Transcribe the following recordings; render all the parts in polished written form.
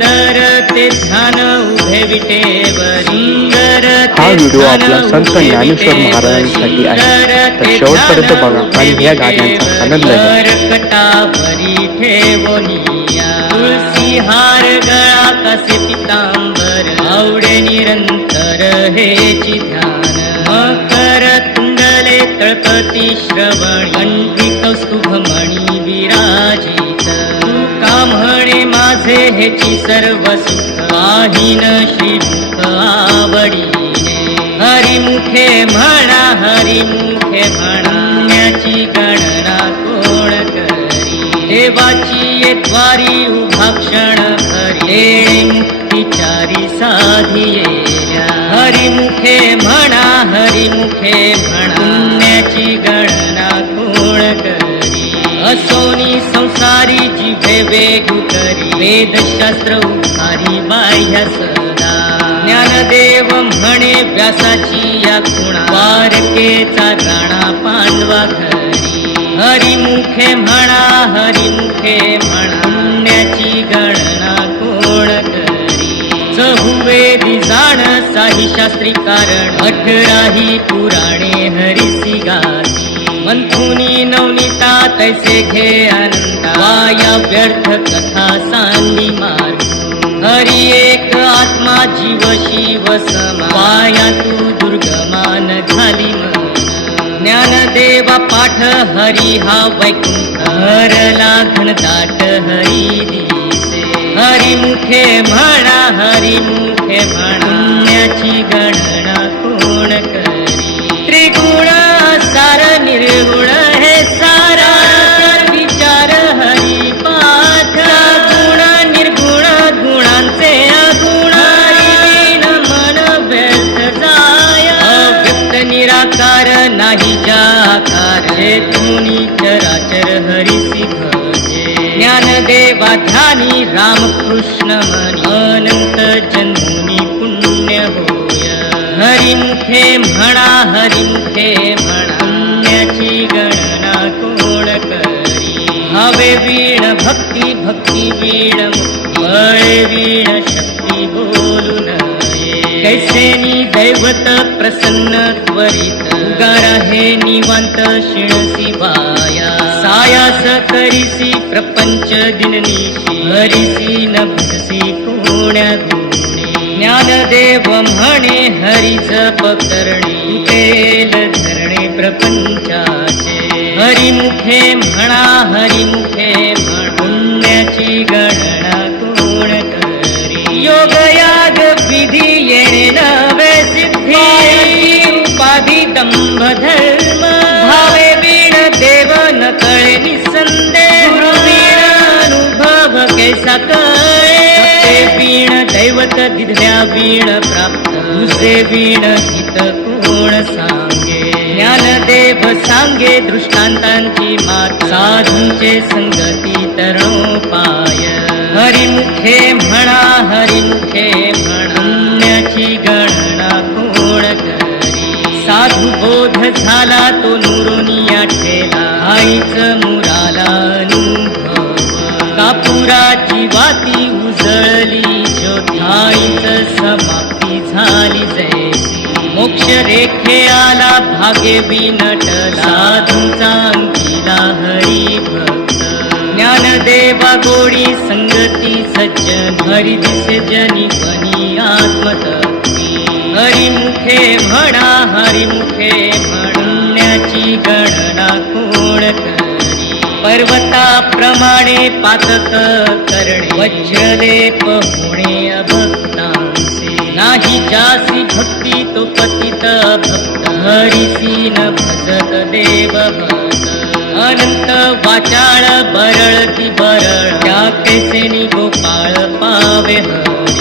सुंदर ते ध्यान उभे विटेवर सुंदर हा व्हिडिओ आपला संत ज्ञानेश्वर महाराजांसाठी आहे, तर शेवटपर्यंत बघा आणि या गाण्यांचा आनंद घ्या. कटावरी ठेवोनिया तुळसी हार गळा कसे पितांबर आवडे निरंतर हेची ध्यान मकर कुंडले तळपती श्रवणी कंठी कौस्तुभमणी विराजित तुका म्हणे माझे हेची सर्व सुख पाहिन श्रीमुख आवडीने हरिमुखे म्हणा हरिमुखे म्हणण्याची गणना कोण करी देवाची ये द्वारी उभा क्षण भरी मुक्तिचारी साधियेल्या हरिमुखे म्हणा हरिमुखे म्हणण्याची गणना कोण करी असोनी संसारी जिभे वेगू करी वेदशास्त्र उभारी बाह्य सदा ज्ञानदेव म्हणे व्यासाची या खुणा वारकेचा राणा पांडवा घरी हरिमुखे म्हणा हरिमुखे म्हणण्याची गणना कोण करी चहुवेदी जाण साही शास्त्री कारण 18 पुराणे हरिसी गाती मंथुनी नवनीता तैसे घे अनंता वाया व्यर्थ कथा सांगी मार्ग हरी एक आत्मा जीव शिव समा वाया तू दुर्गमान घाली मन ज्ञानदेवा पाठ हरी हा वैकुंठ हरला घनदाट हरी दिसे हरिमुखे म्हणा हरिमुखे म्हणण्याची गणना कोण करी त्रिगुण सार निर्गुण हे सारा विचार हरी पाठ गुण निर्गुण गुणांचे अगुण हरिविण मन व्यर्थ जाय अव्यक्त निराकार नाही जाकार चेतुनी चराचर हरिसी भजे ज्ञानदेवा ध्यानी रामकृष्ण मनी अनंत जन्मोनी पुण्य होय हरिमुखे म्हणा हरिमुखे म्हणण्याची गणना कोण करी हवे वीण भक्ती भक्ती वीण मुक्ती बळे वीण शक्ती बोलू नये कैसेनी दैवत प्रसन्न त्वरित उगारा हे निवांत शिणसी वाया सायास करीसी प्रपंच दिननिशी हरिसी न भजसी कोण्या ज्ञानदेव म्हणे हरी जप करणे तेल धरणे प्रपंचाचे हरिमुखे म्हणा हरिमुखे म्हणण्याची गणना कोण करी योग याग विधी येणे नवे सिद्धी उपाधी दंभ धर्म भावे वीण देव न कळे निसंदेह वीण अनुभव कैसा कळे वीण दैवत दिधल्या वीण प्राप्त तुझे वीण हित कोण सांगे ज्ञानदेव सांगे दृष्टांतांची मात साधूंचे संगती तरणोपाय हरिमुखे म्हणा हरिमुखे म्हणण्याची गणना कोण करी साधू बोध झाला तो नुरोनिया ठेला आईच मुराला अनुभव कापुराची वाती उजळली ज्योती आईच समाप्ती झाली जैसी मोक्ष रेखे आला भाग्य विनटला साधूंचा अंकिला हरी भक्त ज्ञानदेवा गोडी संगती सज्जन हरी दिसे जनी बनी आत्मतत्वी हरिमुखे म्हणा हरिमुखे म्हणण्याची गणना कोण करी पर्वताप्रमाणे पातक करणे वज्रलेप होणे अभक्तांचे नाही जासी भक्ती तो पतित भक्त हरिसी न भजत देव भक्त अनंत वाचाळ बरळती बरळ त्या कैसेनी गोपाळ पावे हरी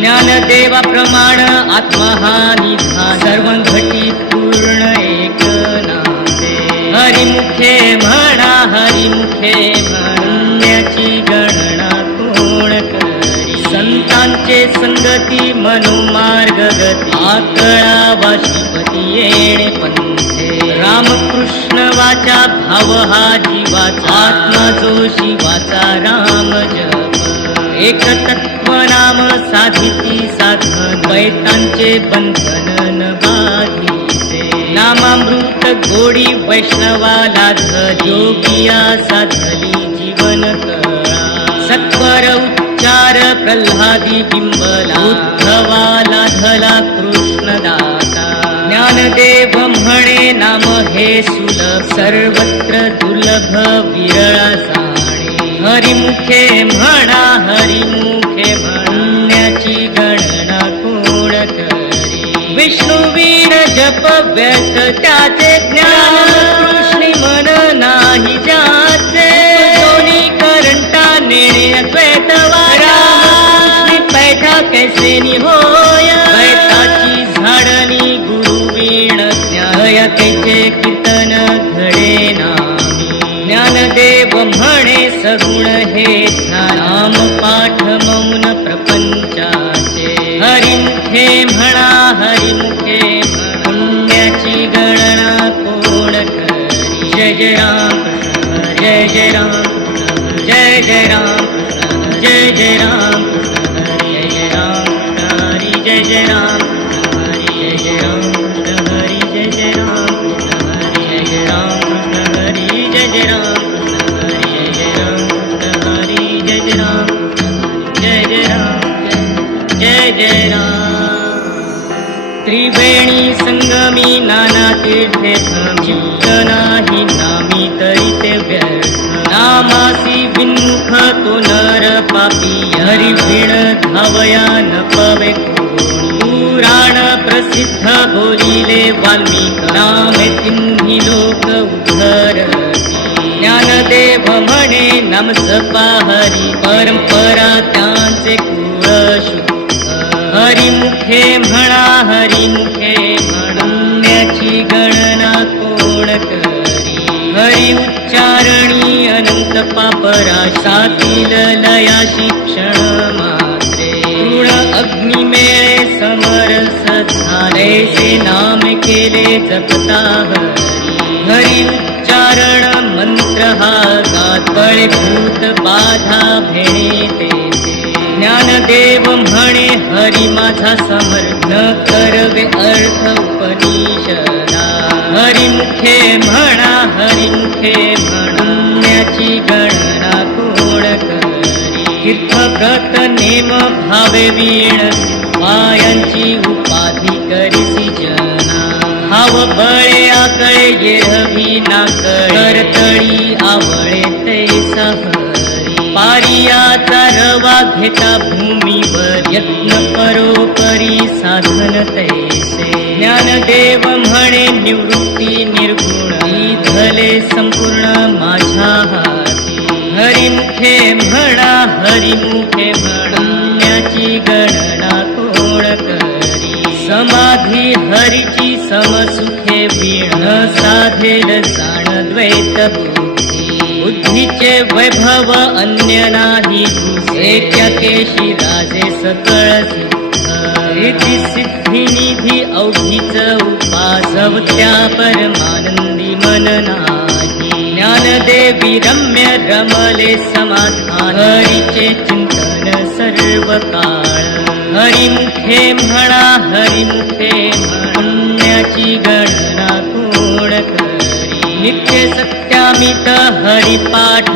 ज्ञानदेवा प्रमाण आत्मा हा निधान सर्व घटी पूर्ण एक नामे हरिमुखे म्हणा हरिमुखे म्हणण्याची गणना कोण करी संतांचे संगती मनोमार्ग गती आकळा वाशीपती येणे पंथे रामकृष्ण वाचा भाव हा जीवाचा आत्मा जो शिवाचा राम जप एक तत्व सत्वनाम साधिती साधन वैतांचे बंधन न बाधिसे नामामृत गोडी वैष्णवाला धली योगिया साधली जीवन कळा सत्वर उच्चार प्रल्हादी बिंबला उद्धवाला धला कृष्णदाता ज्ञानदेव म्हणे नाम हे सुलभ सर्वत्र दुर्लभ विरळा साणे हरिमुखे म्हणा हरिमुखे म्हणण्याची गणना कोण करी विष्णुवीर जप व्यर्थ त्याचे ज्ञान कृष्णी मन नाही जाचे दोन्ही करंटा नेणे अद्वैतवादा कृष्णी पैठा कैसे निहोय द्वैताची झाडणी गुरुवीण ज्ञायतेचे कीर्तन घडे नामी ज्ञानदेव म्हणे सगुण हे नाम पाठ मौन प्रपंचाचे हरिमुखे म्हणा हरिमुखे म्हणण्याची गणना कोण करी जय जय राम कृष्ण जय जय राम कृष्ण जय जय राम कृष्ण जय जय राम कृष्ण जय जय राम कृष्ण हरी जय जय राम कृष्ण हरी जय जय राम कृष्ण हरी जय जय राम कृष्ण हरी जय जय राम कृष्ण हरी जय जय राम कृष्ण हरी जय जय राम कृष्ण हरी जय जय राम जय जय राम जय जय राम त्रिवेणी संगमी नाना तीर्थे चित्त नाही नामी तरी ते व्यर्थ नामासी विन्मुख तो नर पापी हरी भिण धावया न पवे कोणी पुराण प्रसिद्ध बोलिले वाल्मिक नामे तिन्ही लोक उद्धरती ज्ञानदेव म्हणे नाम जपा हरी परंपरा त्यांचे कुळ शुद्ध हरिमुखे म्हणा हरिमुखे म्हणण्याची गणना कोण करी हरी उच्चारणी अनंत पापराशातील लया शिक्षण मात्रे ऋण अग्निमेळे समरस झाले से नाम केले जपता हरी हरी उच्चारण मंत्र हा गात बळीभूत बाधा भेणे तेथे ज्ञानदेव म्हणे हरी माझा समर्थ करवे अर्थ उपनिषदा हरिमुखे म्हणा हरिमुखे म्हणण्याची गणना कोण करी तीर्थव्रत नेम भावे वीण पायांची उपाधी करीसी जना हाव बळे आकळे येहवी नाकळे करतळी आवळे तैसा पारियाचा रवा घेता भूमीवर यत्न परोपरी साधन तैसे ज्ञानदेव म्हणे निवृत्ती निर्गुण धले संपूर्ण माझ्या हाती हरिमुखे म्हणा हरिमुखे म्हणण्याची गणना कोण करी समाधी हरीची समसुखे वीण साधेल जाण द्वैत बुद्धीचे वैभव अन्य नाही एक्या केशी राजे सकळ सिद्धी सिद्धी निधी अवघीच उपासव त्या परमानंदी मन नाही ज्ञानदेवी रम्य रमले समाधान हरीचे चिंतन सर्व काळ हरिमुखे म्हणा हरिमुखे म्हणण्याची गणना कोण करी नित्य सत्यामित हरिपाठ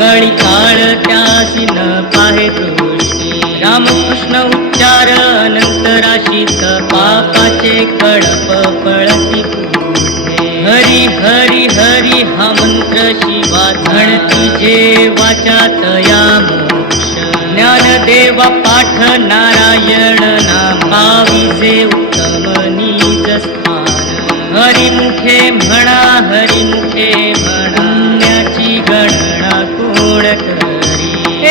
गणी काळ त्यासी न पाहे दृष्टी रामकृष्ण उच्चार अनंत राशीत पापाचे कळप पळती पुढे हरी हरी हरी हा मंत्र शिवा झणती जे वाचात या मोक्ष ज्ञानदेवा पाठ नारायण नाम पाविजे उत्तम निज स्थान हरिमुखे म्हणा हरिमुखे म्हणण्याची गणना कोण करी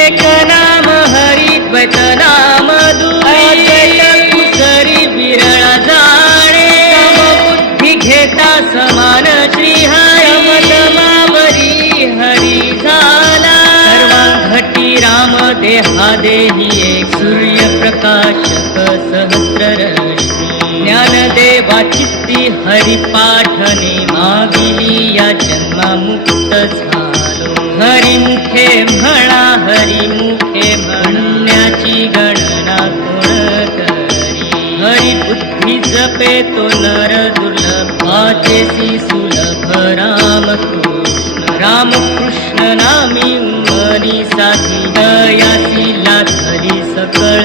एक नाम हरी द्वैत नाम दुरी कुसरी विरळ जाणे बुद्धी घेता समान श्री हरी मावरी हरी झाला सर्वांघटी राम देहा देही एक सूर्यप्रकाशक सहस्र रश्मी ज्ञानदेवा चित्ती हरिपाठने मागिली या जन्मा मुक्त झालो हरिमुखे म्हणा हरिमुखे म्हणण्याची जपे तो नर दुर्लभ वाचेसी सुलभ रामकृष्ण नामी उमरी साधी दयासी लाथली सकळ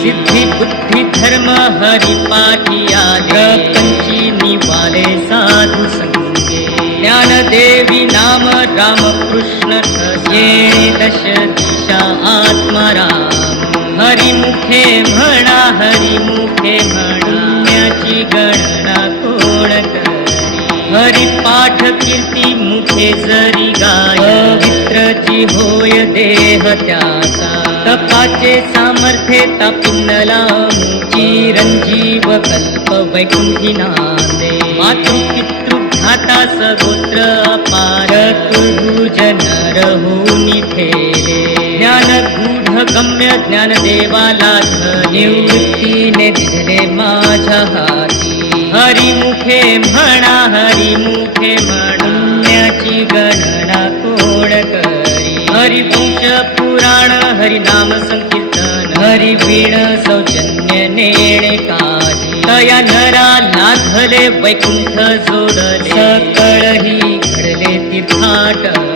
सिद्धी बुद्धी धर्म हरि पाठिया प्रपंची निवाले साधू संगे ज्ञानदेवी नाम रामकृष्ण ठसे दश दिशा आत्मा राम हरिमुखे म्हणा हरिमुखे म्हणण्याची गणना कोण करी हरिपाठ कीर्ती मुखे जरी गाय पवित्रची होय देह त्याचा तपाचे सामर्थ्ये तापिन्नला चिरंजीव कल्प वैकुंठी नांदे मातृपितृ भ्राता सगोत्र अपार तुर्भुज नर होऊनी ठेले ज्ञान गूढ गम्य ज्ञान देवाला निवृत्तीने दिधले माझ्या हाती हरिमुखे म्हणा हरिमुखे म्हणण्याची गणना कोण करी हरिवंश पुराण हरिनाम संकीर्तन हरिवीण सौजन्य नेणे काजी तया नरा लाधले वैकुंठ जोडले सकळही घडले तीर्थाटन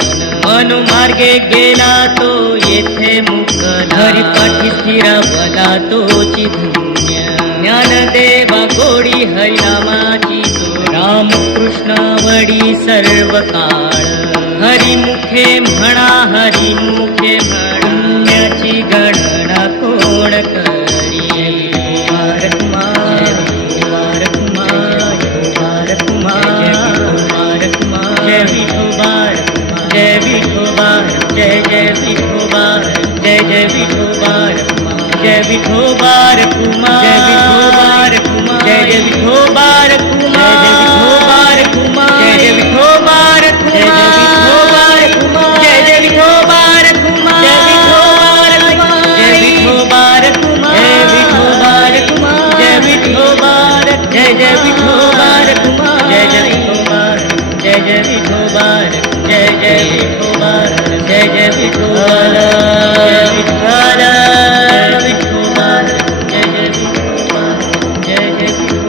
अनुमार्गे गेला तो येथे मुकल हरिपाठी स्थिरावला तोची धन्य ज्ञानदेवा गोडी हरिनामाची रामकृष्णावडी सर्व काळ हरिमुखे म्हणा हरिमुखे म्हणण्याची गणना कोण करी भारत भारत भारत जय विठो भारत जय विठो भारत जय जय विठो भारत जय जय विठो भारत जय विठो भारत कुमार जय विठो भारत कुमार जय जय विठो भारत कुमार जय जय विठो भारत कुमार जय जय विठो भारत कुमार जय जय विठो भारत कुमार जय विठो भारत जय विठो भारत जय जय विठो भारत कुमार जय जय विठो भारत जय जय विठो भारत जय जय विठो भारत जय जय विठो भारत जय विठ्ठल विठो भारत जय जय विठो भारत जय जय विठो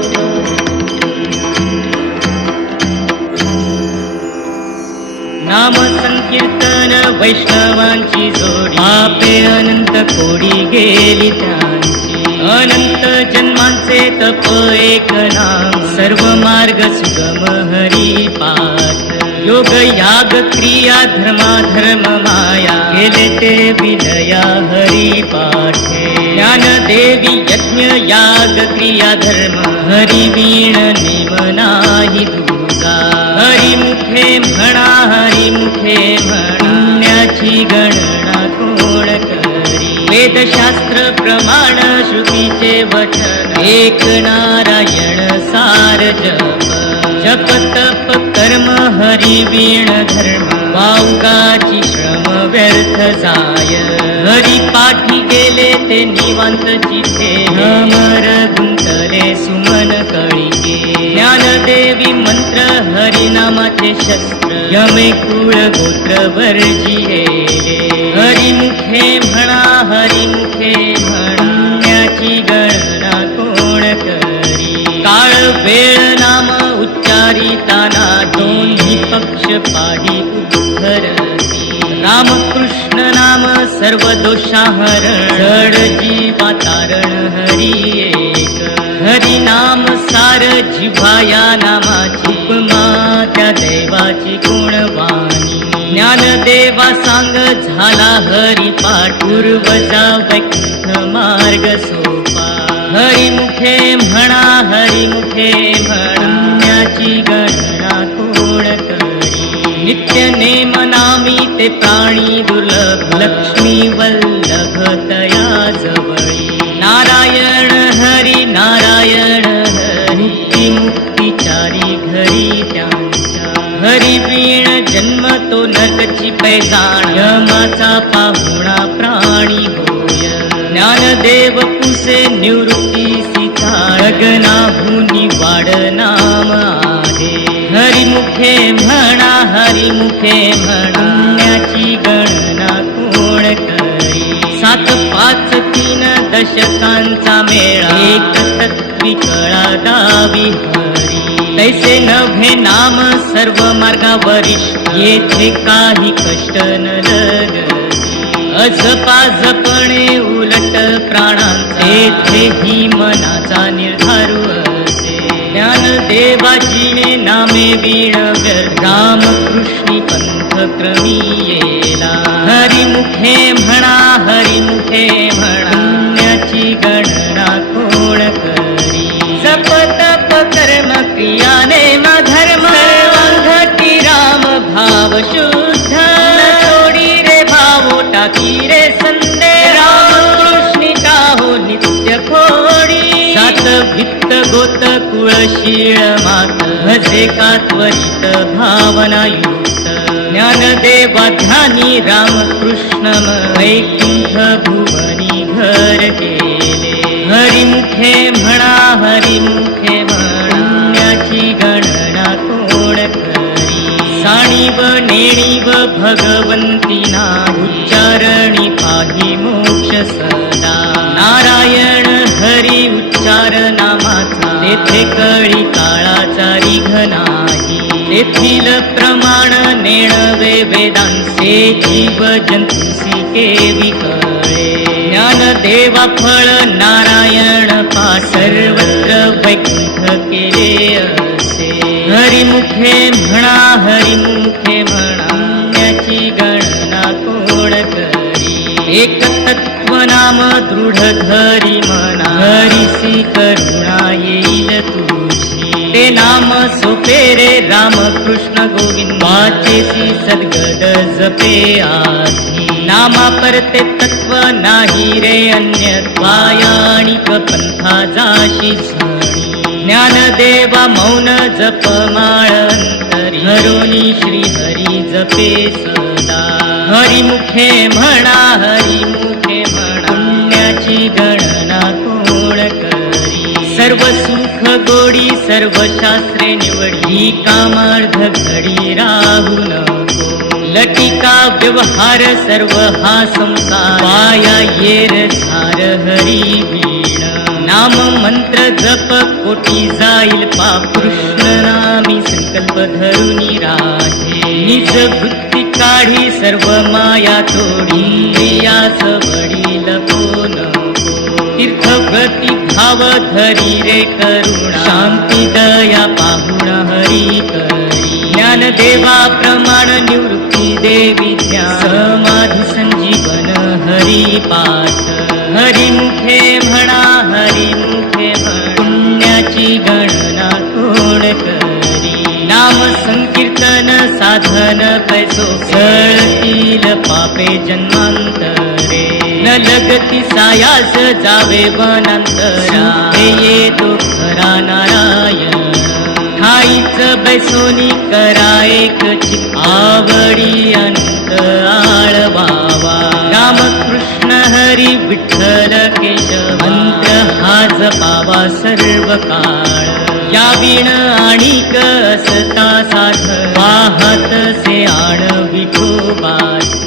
नाम संकीर्तन वैष्णवांची जोडी आपे अनंत कोडी गेली त्यांची अनंत जन्मांचे तप एक नाम सर्व मार्ग सुगम हरी पाठ योग याग क्रिया धर्म माया गेले ते विलया हरी पाठे ज्ञानदेवी यज्ञ याग क्रिया धर्म हरी वीण नेम नाही तुझा हरिमुखे म्हणा हरिमुखे म्हणण्याची गणना कोण करी वेदशास्त्र प्रमाण श्रुतीचे वचन एक नारायण सार जप जप तप कर्म हरि वीण धर्म वाऊगाची श्रम व्यर्थ जाय हरी पाठी गेले ते निवांत चिठे हमर गुंतले सुमन कळिके ज्ञानदेवी मंत्र हरिनामाचे शस्त्र यमे कुळ गोत्र वर्जिले हरिमुखे म्हणा हरिमुखे म्हणण्याची गणना कोण करी काळ वेळ नाम उच्चारिताना दोन्ही पक्ष पाही उद्धरती रामकृष्ण नाम सर्व दोषाहरण जड जीवा तारण हरी एक हरी नाम सार जिव्हाया नामाची उपमा त्या देवाची गुणवाणी ज्ञानदेवा सांग झाला हरी पाठ पूर्वजा वैकुंठ मार्ग सोपा हरिमुखे म्हणा हरिमुखे म्हणण्याची गणना कोण करी नित्य नेम नामी ते प्राणी दुर्लभ लक्ष्मी वल्लभ तया जवळी नारायण हरी मुक्ती मुक्तीचारी घरी त्यांच्या हरी वीण जन्म तो नरकची पैजाण यमाचा पाहुणा प्राणी होय ज्ञानदेव पुसे निवृत्ती सीता गगनाभूनी वाड नाम आहे हरिमुखे म्हणा हरिमुखे म्हणण्याची गणना कोण करी 7 5 3 दशकांचा मेळा एक तत्वी कळा दावी हरी तैसे नभे नाम सर्व मार्गावरिष्ठ येथे काही कष्ट न लगती अजपाजपणे उलट प्राणांचा येथेही मनाचा निर्धारू असे ज्ञानदेवाजीने नामे वीण रामकृष्णी पंथ क्रमी येला हरिमुखे म्हणा हरिमुखे म्हणा पुण्याची गणना कोण करी जप तप कर्म क्रिया नेम धर्म सर्वांगती राम भाव शुद्ध सोडी रे भावो टाकी रे संदे रामकृष्णी काहो नित्य खोडी सात वित्त गोत कुळशीळ मात भजे का त्वरित भावना युक्त ज्ञानदेवा ध्यानी रामकृष्ण वैकुंठ भुवनी घर केले हरिमुखे म्हणा हरिमुखे म्हणा पुण्याची गणना कोण करी साणीव नेणीव भगवंती नाही उच्चारणी पाही मोक्ष सदा नारायण हरी उच्चार नामाचा तेथे कळी काळाचा रिघ नाही तेथील प्रमाण नेणवे वेदांचे जीव जंतुसी केवी कळे ज्ञानदेवा फळ नारायण पा सर्वत्र वैकुंठ केले असे हरिमुखे म्हणा हरिमुखे म्हणा पुण्याची गणना कोण करी एक तत्व नाम दृढ धरी मना हरिसी करुणा येईल तुझी ते नाम सोपे रे रामकृष्ण गोविंद वाचेसी सद्गद जपे आधी नामा परते तत्व नाही रे अन्य वायाणिक पंथा जाशी झणी ज्ञानदेवा मौन जप माळ अंतरी हरोनी श्री हरी जपे सदा हरिमुखे म्हणा हरिमुखे म्हणा पुण्याची गणना कोण करी सर्व सुख गोडी सर्व शास्त्रे निवडी कामार्थ घडी राहू नको लटिका व्यवहार सर्व हा संसार वाया येर झार हरी वीण नाम मंत्र जप कोटी जाईल पाप कृष्ण नामी संकल्प धरुनी राहे निज वृत्ती काढी सर्व माया तोडी प्रियास वडील नको तीर्थ व्रती भाव धरी रे करुणा शांती दया पाहुण हरी करी ज्ञानदेवा प्रमाण निवृत्ती देवी ज्ञान समाधी संजीवन हरी पाठ हरिमुखे म्हणा हरिमुखे म्हणा पुण्याची गणना कोण करी नाम संकीर्तन साधन पैसो सळतील पापे जन्मांतरे न लगती सायास जावे वनांतरा हे येतो खरा नारायण ठाईच बैसोनी करा एक चित आवडी अंत आळवावा रामकृष्ण हरी विठ्ठल केशव मंत्र हा जपावा सर्व काळ या वीण आणिक असता साध पाहत से आण विठोबा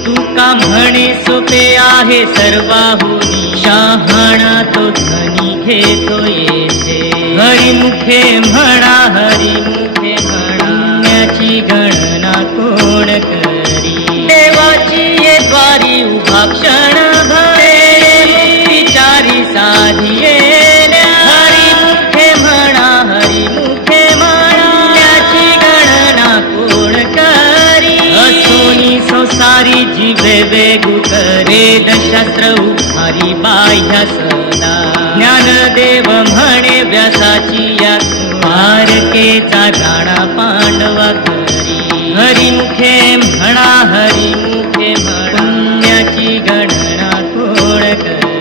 तुका म्हणे सोपे आहे सर्वाहुनी शहाणा तो धनी घेतो येथे हरिमुखे म्हणा हरिमुखे म्हणा पुण्याची गणना कोण करी देवाची ये द्वारी उभा क्षण भरे विचारी साधियेल्या हरिमुखे म्हणा हरिमुखे म्हणा पुण्याची गणना कोण करी असोनी संसारी जीवे वेगू करे दशास्त्र उभारी बाह्या सदा ज्ञानदेव म्हणे व्यासाची या पारकेचा गाणा पांडवा करी हरिमुखे म्हणा हरिमुखे म्हणा पुण्याची गणना कोण करी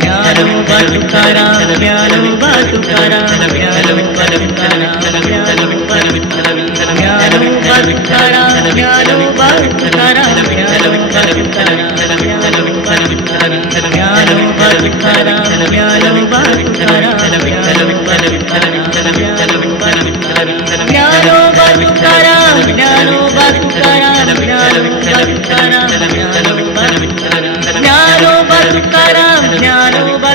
ज्ञानोबा तुकाराम ज्ञानोबा तुकाराम ज्ञानोबा तुकाराम ज्ञानोबा तुकाराम ज्ञानोबा तुकाराम ज्ञानोबा तुकाराम ज्ञानोबा तुकाराम ज्ञानोबा तुकाराम ज्ञानोबा तुकाराम ज्ञानोबा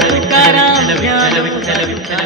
विठ्ठल विठ्ठल विठ्ठल